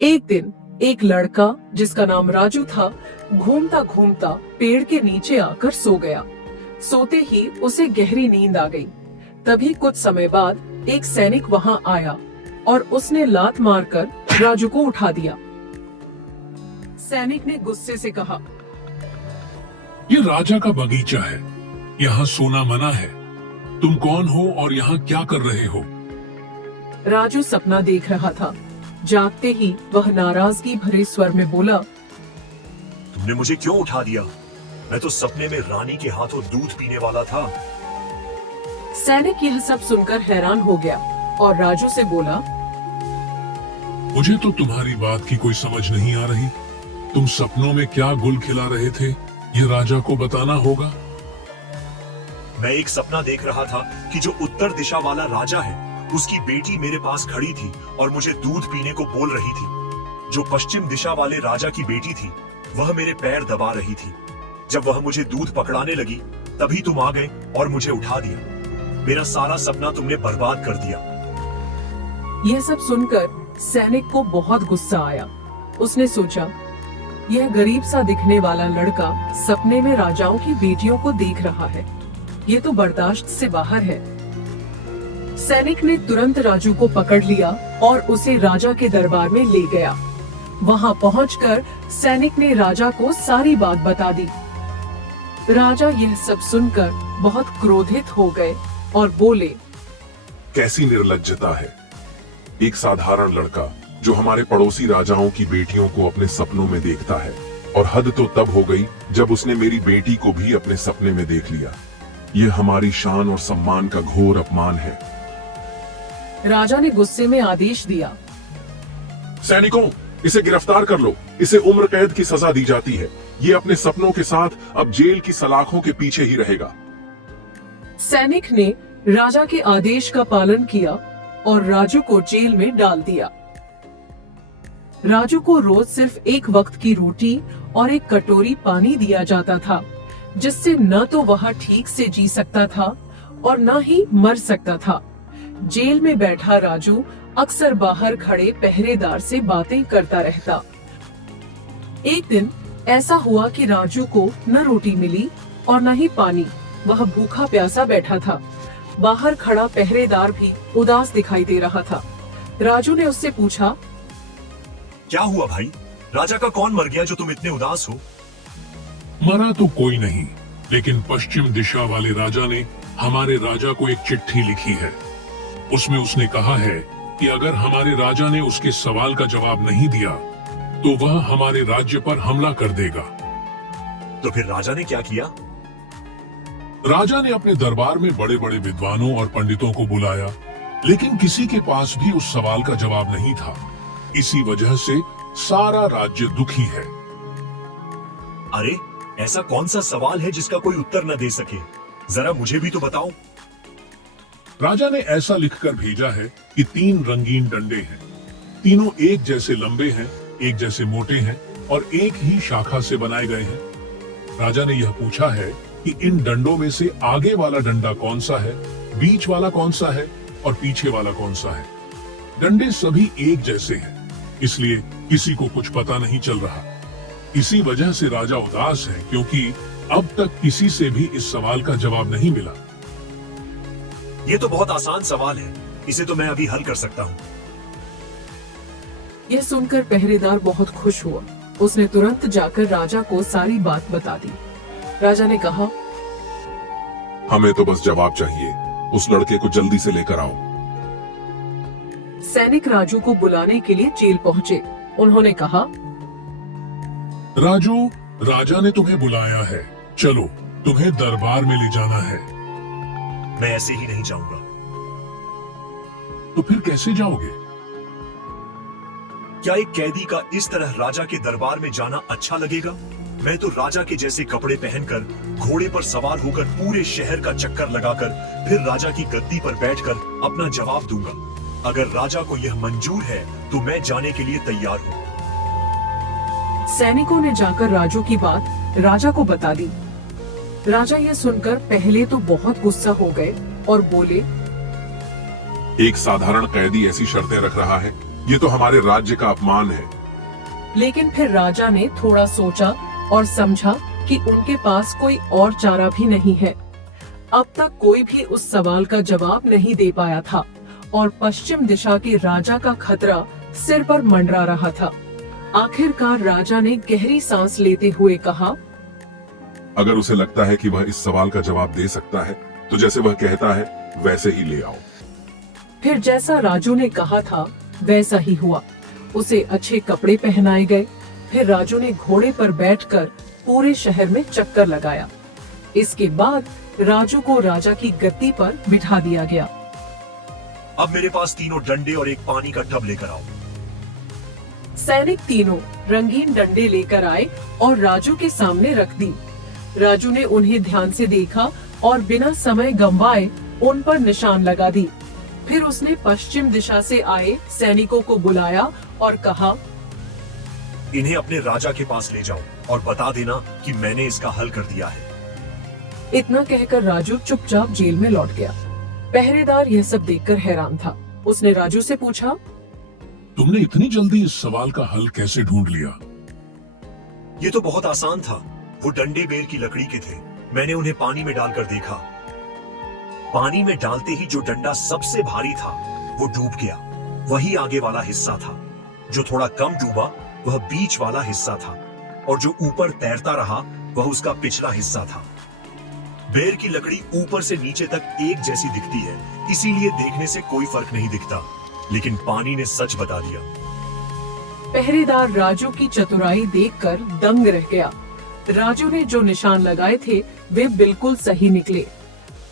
एक दिन एक लड़का जिसका नाम राजू था, घूमता घूमता पेड़ के नीचे आकर सो गया। सोते ही उसे गहरी नींद आ गई। तभी कुछ समय बाद एक सैनिक वहां आया और उसने लात मारकर राजू को उठा दिया। सैनिक ने गुस्से से कहा, ये राजा का बगीचा है, यहाँ सोना मना है। तुम कौन हो और यहाँ क्या कर रहे हो? राजू सपना देख रहा था। जागते ही वह नाराजगी भरे स्वर में बोला, तुमने मुझे क्यों उठा दिया? मैं तो सपने में रानी के हाथों दूध पीने वाला था। सैनिक यह सब सुनकर हैरान हो गया और राजू से बोला, मुझे तो तुम्हारी बात की कोई समझ नहीं आ रही। तुम सपनों में क्या गुल खिला रहे थे, ये राजा को बताना होगा। मैं एक सपना देख रहा था कि जो उत्तर दिशा वाला राजा है, उसकी बेटी मेरे पास खड़ी थी और मुझे दूध पीने को बोल रही थी। जो पश्चिम दिशा वाले राजा की बेटी थी, वह मेरे पैर दबा रही थी। जब वह मुझे दूध पकड़ाने लगी, तभी तुम आ गए और मुझे उठा दिया। मेरा सारा सपना तुमने बर्बाद कर दिया। यह सब सुनकर सैनिक को बहुत गुस्सा आया। उसने सोचा, यह गरीब सा दिखने वाला लड़का सपने में राजाओं की बेटियों को देख रहा है। ये तो बर्दाश्त से बाहर है। सैनिक ने तुरंत राजू को पकड़ लिया और उसे राजा के दरबार में ले गया। वहां पहुंचकर सैनिक ने राजा को सारी बात बता दी। राजा यह सब सुनकर बहुत क्रोधित हो गए और बोले, कैसी निर्लज्जता है। एक साधारण लड़का जो हमारे पड़ोसी राजाओं की बेटियों को अपने सपनों में देखता है, और हद तो तब हो गई जब उसने मेरी बेटी को भी अपने सपने में देख लिया। यह हमारी शान और सम्मान का घोर अपमान है। राजा ने गुस्से में आदेश दिया, सैनिकों, इसे गिरफ्तार कर लो। इसे उम्र कैद की सजा दी जाती है। ये अपने सपनों के साथ अब जेल की सलाखों के पीछे ही रहेगा। सैनिक ने राजा के आदेश का पालन किया और राजू को जेल में डाल दिया। राजू को रोज सिर्फ एक वक्त की रोटी और एक कटोरी पानी दिया जाता था, जिससे न तो वह ठीक से जी सकता था और न ही मर सकता था। जेल में बैठा राजू अक्सर बाहर खड़े पहरेदार से बातें करता रहता। एक दिन ऐसा हुआ कि राजू को न रोटी मिली और न ही पानी। वह भूखा प्यासा बैठा था। बाहर खड़ा पहरेदार भी उदास दिखाई दे रहा था। राजू ने उससे पूछा, क्या हुआ भाई? राजा का कौन मर गया जो तुम इतने उदास हो? मरा तो कोई नहीं, लेकिन पश्चिम दिशा वाले राजा ने हमारे राजा को एक चिट्ठी लिखी है। उसमें उसने कहा है कि अगर हमारे राजा ने उसके सवाल का जवाब नहीं दिया, तो वह हमारे राज्य पर हमला कर देगा। तो फिर राजा ने क्या किया? राजा ने अपने दरबार में बड़े बड़े विद्वानों और पंडितों को बुलाया, लेकिन किसी के पास भी उस सवाल का जवाब नहीं था। इसी वजह से सारा राज्य दुखी है। अरे, ऐसा कौन सा सवाल है जिसका कोई उत्तर न दे सके? जरा मुझे भी तो बताओ। राजा ने ऐसा लिखकर भेजा है कि 3 रंगीन डंडे हैं। तीनों एक जैसे लंबे हैं, एक जैसे मोटे हैं और एक ही शाखा से बनाए गए हैं। राजा ने यह पूछा है कि इन डंडों में से आगे वाला डंडा कौन सा है, बीच वाला कौन सा है और पीछे वाला कौन सा है। डंडे सभी एक जैसे हैं, इसलिए किसी को कुछ पता नहीं चल रहा। इसी वजह से राजा उदास है, क्योंकि अब तक किसी से भी इस सवाल का जवाब नहीं मिला। ये तो बहुत आसान सवाल है, इसे तो मैं अभी हल कर सकता हूँ। यह सुनकर पहरेदार बहुत खुश हुआ। उसने तुरंत जाकर राजा को सारी बात बता दी। राजा ने कहा, हमें तो बस जवाब चाहिए। उस लड़के को जल्दी से लेकर आओ। सैनिक राजू को बुलाने के लिए जेल पहुंचे। उन्होंने कहा, राजू, राजा ने तुम्हें बुलाया है। चलो, तुम्हें दरबार में ले जाना है। मैं ऐसे ही नहीं जाऊंगा। तो फिर कैसे जाओगे? क्या एक कैदी का इस तरह राजा के दरबार में जाना अच्छा लगेगा? मैं तो राजा के जैसे कपड़े पहनकर, घोड़े पर सवार होकर पूरे शहर का चक्कर लगाकर फिर राजा की गद्दी पर बैठकर अपना जवाब दूंगा। अगर राजा को यह मंजूर है तो मैं जाने के लिए तैयार हूँ। सैनिकों ने जाकर राजू की बात राजा को बता दी। राजा यह सुनकर पहले तो बहुत गुस्सा हो गए और बोले, एक साधारण कैदी ऐसी शर्तें रख रहा है, ये तो हमारे राज्य का अपमान है। लेकिन फिर राजा ने थोड़ा सोचा और समझा कि उनके पास कोई और चारा भी नहीं है। अब तक कोई भी उस सवाल का जवाब नहीं दे पाया था और पश्चिम दिशा के राजा का खतरा सिर पर मंडरा रहा था। आखिरकार राजा ने गहरी सांस लेते हुए कहा, अगर उसे लगता है कि वह इस सवाल का जवाब दे सकता है तो जैसे वह कहता है वैसे ही ले आओ। फिर जैसा राजू ने कहा था वैसा ही हुआ। उसे अच्छे कपड़े पहनाए गए। फिर राजू ने घोड़े पर बैठकर पूरे शहर में चक्कर लगाया। इसके बाद राजू को राजा की गद्दी पर बिठा दिया गया। अब मेरे पास तीनों डंडे और एक पानी का टब लेकर आओ। सैनिक तीनों रंगीन डंडे लेकर आए और राजू के सामने रख दी। राजू ने उन्हें ध्यान से देखा और बिना समय गंवाए उन पर निशान लगा दी। फिर उसने पश्चिम दिशा से आए सैनिकों को बुलाया और कहा, इन्हें अपने राजा के पास ले जाओ और बता देना कि मैंने इसका हल कर दिया है। इतना कहकर राजू चुपचाप जेल में लौट गया। पहरेदार यह सब देखकर हैरान था। उसने राजू से पूछा, तुमने इतनी जल्दी इस सवाल का हल कैसे ढूंढ लिया? ये तो बहुत आसान था। वो डंडे बेर की लकड़ी के थे। मैंने उन्हें पानी में डालकर देखा। पानी में डालते ही जो डंडा सबसे भारी था वो डूब गया। वही आगे वाला हिस्सा था। जो थोड़ा कम डूबा वह बीच वाला हिस्सा था और जो ऊपर तैरता रहा वह उसका पिछला हिस्सा था। बेर की लकड़ी ऊपर से नीचे तक एक जैसी दिखती है, इसीलिए देखने से कोई फर्क नहीं दिखता। लेकिन पानी ने सच बता दिया। पहरेदार राजू की चतुराई देखकर दंग रह गया। राजू ने जो निशान लगाए थे वे बिल्कुल सही निकले।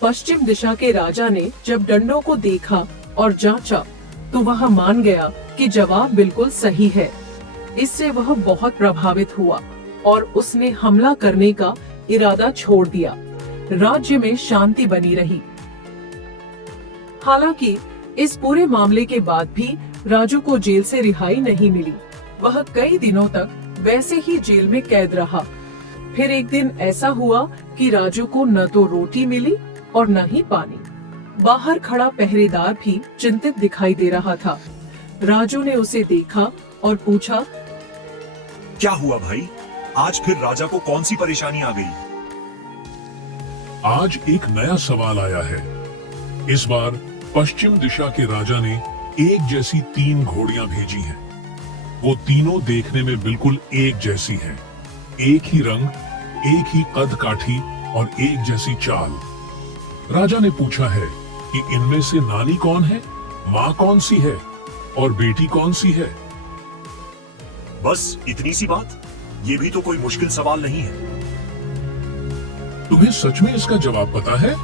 पश्चिम दिशा के राजा ने जब डंडों को देखा और जांचा तो वह मान गया कि जवाब बिल्कुल सही है। इससे वह बहुत प्रभावित हुआ और उसने हमला करने का इरादा छोड़ दिया। राज्य में शांति बनी रही। हालांकि इस पूरे मामले के बाद भी राजू को जेल से रिहाई नहीं मिली। वह कई दिनों तक वैसे ही जेल में कैद रहा। फिर एक दिन ऐसा हुआ कि राजू को न तो रोटी मिली और न ही पानी। बाहर खड़ा पहरेदार भी चिंतित दिखाई दे रहा था। राजू ने उसे देखा और पूछा, क्या हुआ भाई? आज फिर राजा को कौन सी परेशानी आ गई? आज एक नया सवाल आया है। इस बार पश्चिम दिशा के राजा ने एक जैसी 3 घोड़ियां भेजी हैं। वो तीनों देखने में बिल्कुल एक जैसी हैं। एक ही रंग, एक ही कद काठी और एक जैसी चाल। राजा ने पूछा है कि इनमें से नानी कौन है, माँ कौन सी है और बेटी कौन सी है? बस इतनी सी बात? ये भी तो कोई मुश्किल सवाल नहीं है। तुम्हें सच में इसका जवाब पता है?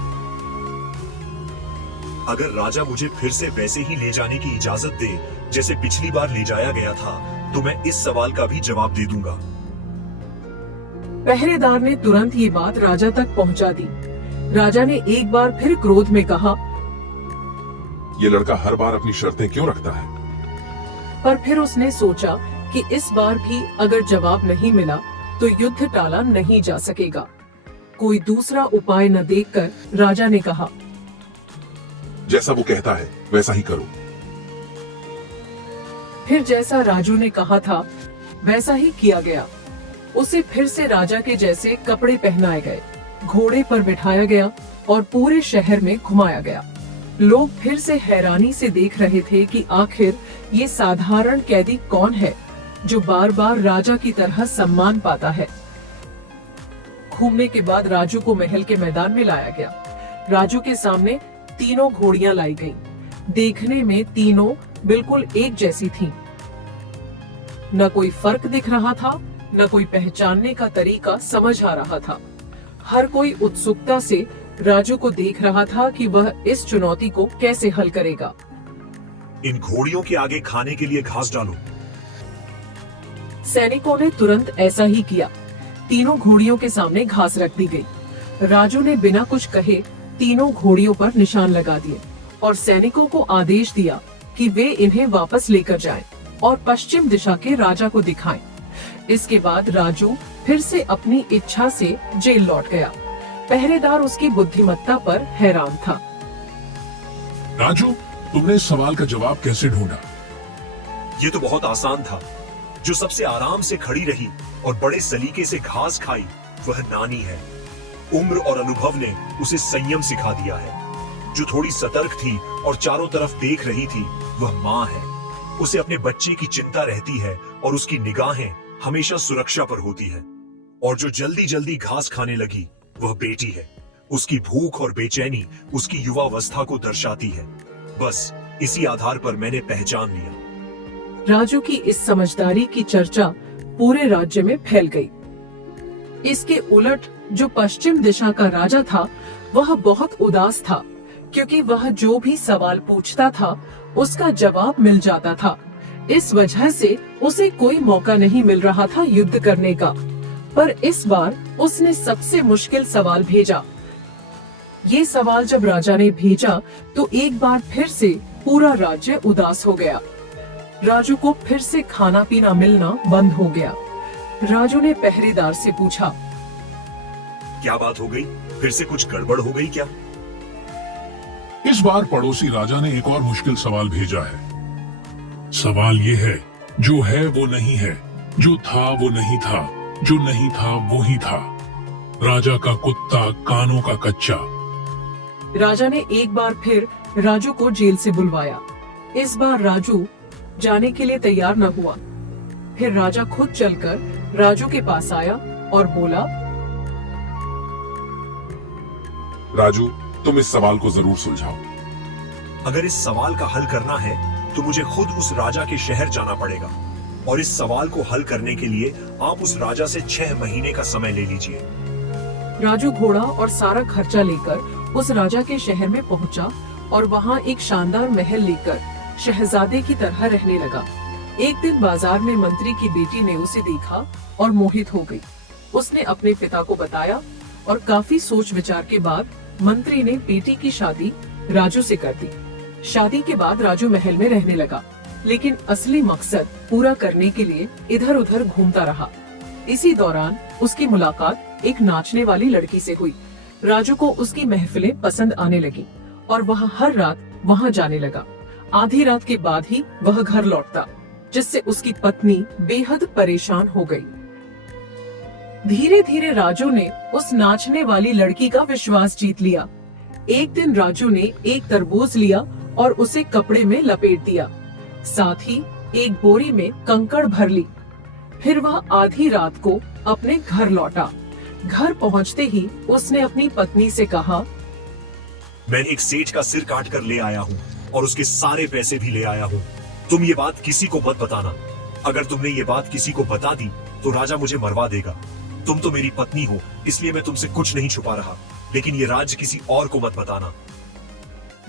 अगर राजा मुझे फिर से वैसे ही ले जाने की इजाजत दे जैसे पिछली बार ले जाया गया था तो मैं इस सवाल का भी जवाब दे दूंगा। पहरेदार ने तुरंत ये बात राजा तक पहुंचा दी। राजा ने एक बार फिर क्रोध में कहा, ये लड़का हर बार अपनी शर्तें क्यों रखता है? पर फिर उसने सोचा कि इस बार भी अगर जवाब नहीं मिला तो युद्ध टाला नहीं जा सकेगा। कोई दूसरा उपाय न देखकर राजा ने कहा, जैसा वो कहता है वैसा ही करो। फिर जैसा राजू ने कहा था वैसा ही किया गया। उसे फिर से राजा के जैसे कपड़े पहनाए गए, घोड़े पर बिठाया गया और पूरे शहर में घुमाया गया। लोग फिर से हैरानी से देख रहे थे कि आखिर ये साधारण कैदी कौन है जो बार बार राजा की तरह सम्मान पाता है। घूमने के बाद राजू को महल के मैदान में लाया गया। राजू के सामने तीनों घोड़ियां लाई गईं। देखने में तीनों बिल्कुल एक जैसी थीं। न कोई फर्क दिख रहा था, न कोई पहचानने का तरीका समझ आ रहा था। हर कोई उत्सुकता से राजू को देख रहा था कि वह इस चुनौती को कैसे हल करेगा। इन घोड़ियों के आगे खाने के लिए घास डालो। सैनिकों ने तुरंत ऐसा ही किया। तीनों घोड़ियों के सामने घास रख दी गई। राजू ने बिना कुछ कहे तीनों घोड़ियों पर निशान लगा दिए और सैनिकों को आदेश दिया कि वे इन्हें वापस लेकर जाएं और पश्चिम दिशा के राजा को दिखाएं। इसके बाद राजू फिर से अपनी इच्छा से जेल लौट गया। पहरेदार उसकी बुद्धिमत्ता पर हैरान था। राजू, तुमने इस सवाल का जवाब कैसे ढूंढा? ये तो बहुत आसान था। जो सबसे आराम से खड़ी रही और बड़े सलीके से घास खाई वह नानी है। उम्र और अनुभव ने उसे संयम सिखा दिया है। जो थोड़ी सतर्क थी और चारों तरफ देख रही थी वह माँ है। उसे अपने बच्चे की चिंता रहती है और उसकी निगाहें हमेशा सुरक्षा पर होती है। और जो जल्दी जल्दी घास खाने लगी वह बेटी है। उसकी भूख और बेचैनी उसकी युवावस्था को दर्शाती है। बस इसी आधार पर मैंने पहचान लिया। राजू की इस समझदारी की चर्चा पूरे राज्य में फैल गई। इसके उलट जो पश्चिम दिशा का राजा था वह बहुत उदास था, क्योंकि वह जो भी सवाल पूछता था उसका जवाब मिल जाता था। इस वजह से उसे कोई मौका नहीं मिल रहा था युद्ध करने का। पर इस बार उसने सबसे मुश्किल सवाल भेजा। ये सवाल जब राजा ने भेजा तो एक बार फिर से पूरा राज्य उदास हो गया। राजू को फिर से खाना पीना मिलना बंद हो गया। राजू ने पहरेदार से पूछा, क्या बात हो गई? फिर से कुछ गड़बड़ हो गई क्या? इस बार पड़ोसी राजा ने एक और मुश्किल सवाल भेजा है। सवाल ये है, जो है वो नहीं है, जो था वो नहीं था, जो नहीं था वो ही था। राजा का कुत्ता कानों का कच्चा। राजा ने एक बार फिर राजू को जेल से बुलवाया। इस बार राजू जाने के लिए तैयार न हुआ। फिर राजा खुद चलकर राजू के पास आया और बोला, राजू, तुम इस सवाल को जरूर सुलझाओ। अगर इस सवाल का हल करना है तो मुझे खुद उस राजा के शहर जाना पड़ेगा। और इस सवाल को हल करने के लिए आप उस राजा से 6 महीने का समय ले लीजिए। राजू घोड़ा और सारा खर्चा लेकर उस राजा के शहर में पहुंचा और वहां एक शानदार महल लेकर शहजादे की तरह रहने लगा। एक दिन बाजार में मंत्री की बेटी ने उसे देखा और मोहित हो गई। उसने अपने पिता को बताया और काफी सोच विचार के बाद मंत्री ने बेटी की शादी राजू से कर दी। शादी के बाद राजू महल में रहने लगा, लेकिन असली मकसद पूरा करने के लिए इधर उधर घूमता रहा। इसी दौरान उसकी मुलाकात एक नाचने वाली लड़की से हुई। राजू को उसकी महफिलें पसंद आने लगी और वह हर रात वहां जाने लगा। आधी रात के बाद ही वह घर लौटता, जिससे उसकी पत्नी बेहद परेशान हो गई। धीरे धीरे राजू ने उस नाचने वाली लड़की का विश्वास जीत लिया। एक दिन राजू ने एक तरबूज लिया और उसे कपड़े में लपेट दिया। साथ ही एक बोरी में कंकड़ भर ली। फिर वह आधी रात को अपने घर लौटा। घर पहुंचते ही उसने अपनी पत्नी से कहा, मैं एक सेठ का सिर काट कर ले आया हूँ और उसके सारे पैसे भी ले आया हूँ। तुम ये बात किसी को मत बताना। अगर तुमने ये बात किसी को बता दी तो राजा मुझे मरवा देगा। तुम तो मेरी पत्नी हो, इसलिए मैं तुमसे कुछ नहीं छुपा रहा, लेकिन ये राज किसी और को मत बताना।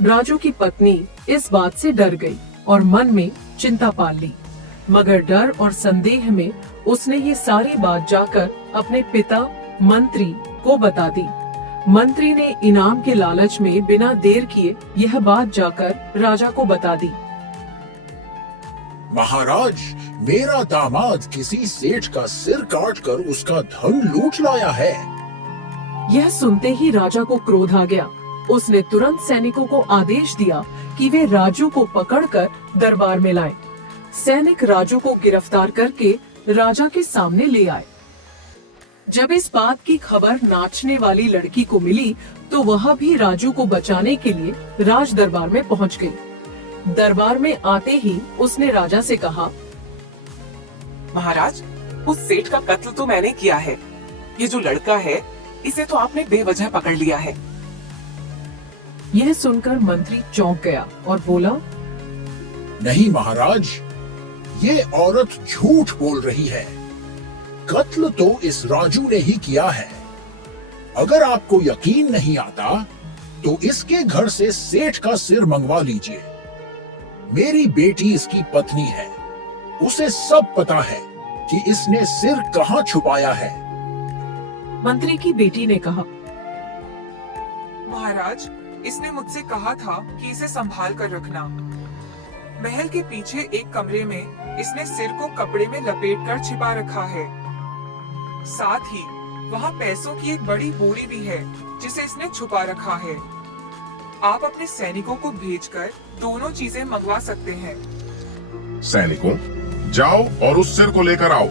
राजू की पत्नी इस बात से डर गई और मन में चिंता पाल ली। मगर डर और संदेह में उसने ये सारी बात जाकर अपने पिता मंत्री को बता दी। मंत्री ने इनाम के लालच में बिना देर किए यह बात जाकर राजा को बता दी। महाराज, मेरा दामाद किसी सेठ का सिर काट कर उसका धन लूट लाया है। यह सुनते ही राजा को क्रोध आ गया। उसने तुरंत सैनिकों को आदेश दिया कि वे राजू को पकड़कर दरबार में लाएं। सैनिक राजू को गिरफ्तार करके राजा के सामने ले आए। जब इस बात की खबर नाचने वाली लड़की को मिली तो वह भी राजू को बचाने के लिए राज दरबार में पहुंच गई। दरबार में आते ही उसने राजा से कहा, महाराज, उस सेठ का कत्ल तो मैंने किया है। ये जो लड़का है इसे तो आपने बेवजह पकड़ लिया है। यह सुनकर मंत्री चौंक गया और बोला, नहीं महाराज, ये औरत झूठ बोल रही है। कत्ल तो इस राजू ने ही किया है। अगर आपको यकीन नहीं आता तो इसके घर से सेठ का सिर मंगवा लीजिए। मेरी बेटी इसकी पत्नी है, उसे सब पता है कि इसने सिर कहाँ छुपाया है। मंत्री की बेटी ने कहा, महाराज, इसने मुझसे कहा था कि इसे संभाल कर रखना। महल के पीछे एक कमरे में इसने सिर को कपड़े में लपेटकर छिपा रखा है। साथ ही वहाँ पैसों की एक बड़ी बोरी भी है जिसे इसने छुपा रखा है। आप अपने सैनिकों को भेजकर दोनों चीजें मंगवा सकते हैं। सैनिकों, जाओ और उस सिर को लेकर आओ।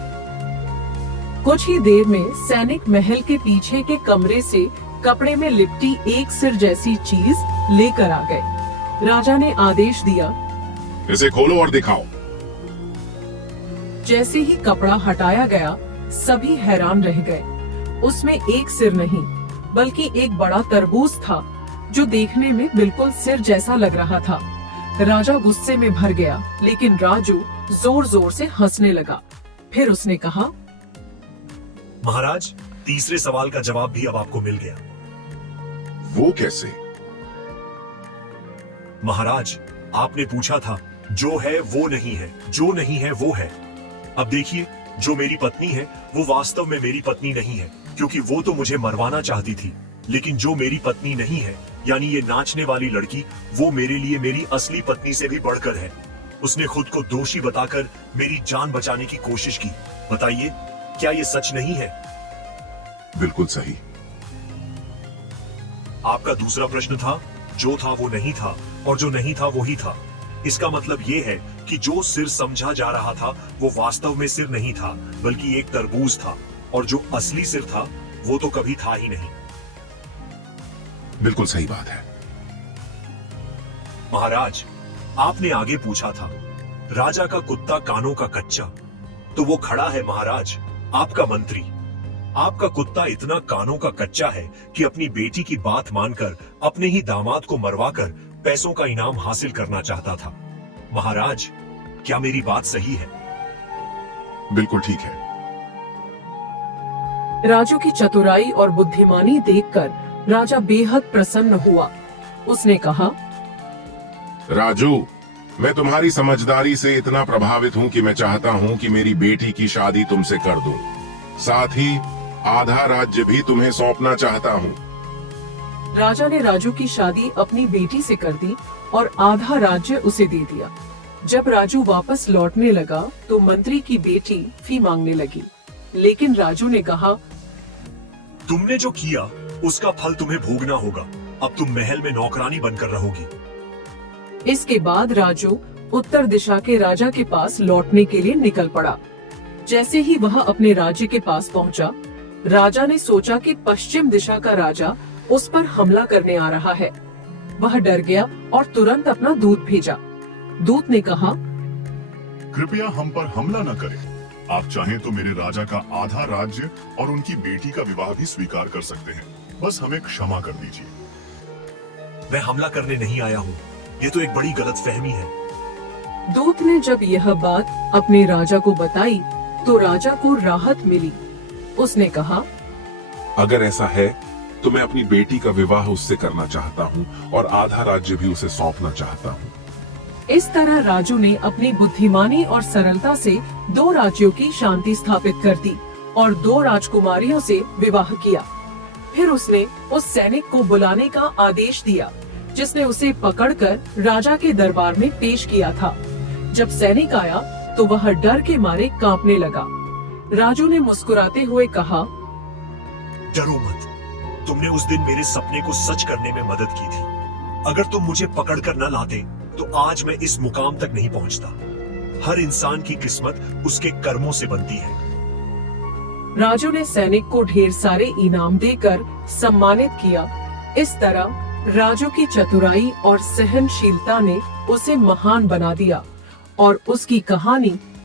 कुछ ही देर में सैनिक महल के पीछे के कमरे से कपड़े में लिपटी एक सिर जैसी चीज लेकर आ गए। राजा ने आदेश दिया, इसे खोलो और दिखाओ। जैसे ही कपड़ा हटाया गया, सभी हैरान रह गए। उसमें एक सिर नहीं, बल्कि एक बड़ा तरबूज था, जो देखने में बिल्कुल सिर जैसा लग रहा था। राजा गुस्से में भर गया, लेकिन राजू जोर जोर से हंसने लगा। फिर उसने कहा, महाराज, तीसरे सवाल का जवाब भी अब आपको मिल गया। वो कैसे? महाराज, आपने पूछा था जो है वो नहीं है, जो नहीं है वो है। अब देखिए, जो मेरी पत्नी है वो वास्तव में मेरी पत्नी नहीं है, क्योंकि वो तो मुझे मरवाना चाहती थी। लेकिन जो मेरी पत्नी नहीं है, यानी ये नाचने वाली लड़की, वो मेरे लिए मेरी असली पत्नी से भी बढ़कर है। उसने खुद को दोषी बताकर मेरी जान बचाने की कोशिश की। बताइए, क्या ये सच नहीं है? बिल्कुल सही। आपका दूसरा प्रश्न था, जो था वो नहीं था और जो नहीं था वो ही था। इसका मतलब ये है कि जो सिर समझा जा रहा था वो वास्तव में सिर नहीं था, बल्कि एक तरबूज था, और जो असली सिर था वो तो कभी था ही नहीं। बिल्कुल सही बात है। महाराज, आपने आगे पूछा था, राजा का कुत्ता कानों का कच्चा, तो वो खड़ा है महाराज, आपका मंत्री। आपका कुत्ता इतना कानों का कच्चा है कि अपनी बेटी की बात मानकर अपने ही दामाद को मरवाकर पैसों का इनाम हासिल करना चाहता था। महाराज, क्या मेरी बात सही है? बिल्कुल ठीक है। राजू की चतुराई और बुद्धिमानी देखकर राजा बेहद प्रसन्न हुआ। उसने कहा, राजू, मैं तुम्हारी समझदारी से इतना प्रभावित हूँ कि मैं चाहता हूँ कि मेरी बेटी की शादी तुमसे कर दूं। साथ ही आधा राज्य भी तुम्हें सौंपना चाहता हूँ। राजा ने राजू की शादी अपनी बेटी से कर दी और आधा राज्य उसे दे दिया। जब राजू वापस लौटने लगा तो मंत्री की बेटी फी मांगने लगी, लेकिन राजू ने कहा, तुमने जो किया उसका फल तुम्हें भोगना होगा। अब तुम महल में नौकरानी बनकर रहोगी। इसके बाद राजू उत्तर दिशा के राजा के पास लौटने के लिए निकल पड़ा। जैसे ही वह अपने राज्य के पास पहुंचा, राजा ने सोचा कि पश्चिम दिशा का राजा उस पर हमला करने आ रहा है। वह डर गया और तुरंत अपना दूत भेजा। दूत ने कहा, कृपया हम पर हमला न करें। आप चाहें तो मेरे राजा का आधा राज्य और उनकी बेटी का विवाह भी स्वीकार कर सकते हैं। बस हमें क्षमा कर दीजिए। मैं हमला करने नहीं आया हूँ, ये तो एक बड़ी गलतफहमी है। दूत ने जब यह बात अपने राजा को बताई तो राजा को राहत मिली। उसने कहा, अगर ऐसा है तो मैं अपनी बेटी का विवाह उससे करना चाहता हूँ और आधा राज्य भी उसे सौंपना चाहता हूँ। इस तरह राजू ने अपनी बुद्धिमानी और सरलता से 2 राज्यों की शांति स्थापित कर दी और 2 राजकुमारियों से विवाह किया। फिर उसने उस सैनिक को बुलाने का आदेश दिया जिसने उसे पकड़कर राजा के दरबार में पेश किया था। जब सैनिक आया तो वह डर के मारे कांपने लगा। राजू ने मुस्कुराते हुए कहा, डरो मत, तुमने उस दिन मेरे सपने को सच करने में मदद की थी। अगर तुम मुझे पकड़कर न लाते तो आज मैं इस मुकाम तक नहीं पहुंचता। हर इंसान की किस्मत उसके कर्मों से बनती है। राजू ने सैनिक को ढेर सारे इनाम देकर सम्मानित किया। इस तरह राजू की चतुराई और सहनशीलता ने उसे महान बना दिया और उसकी कहानी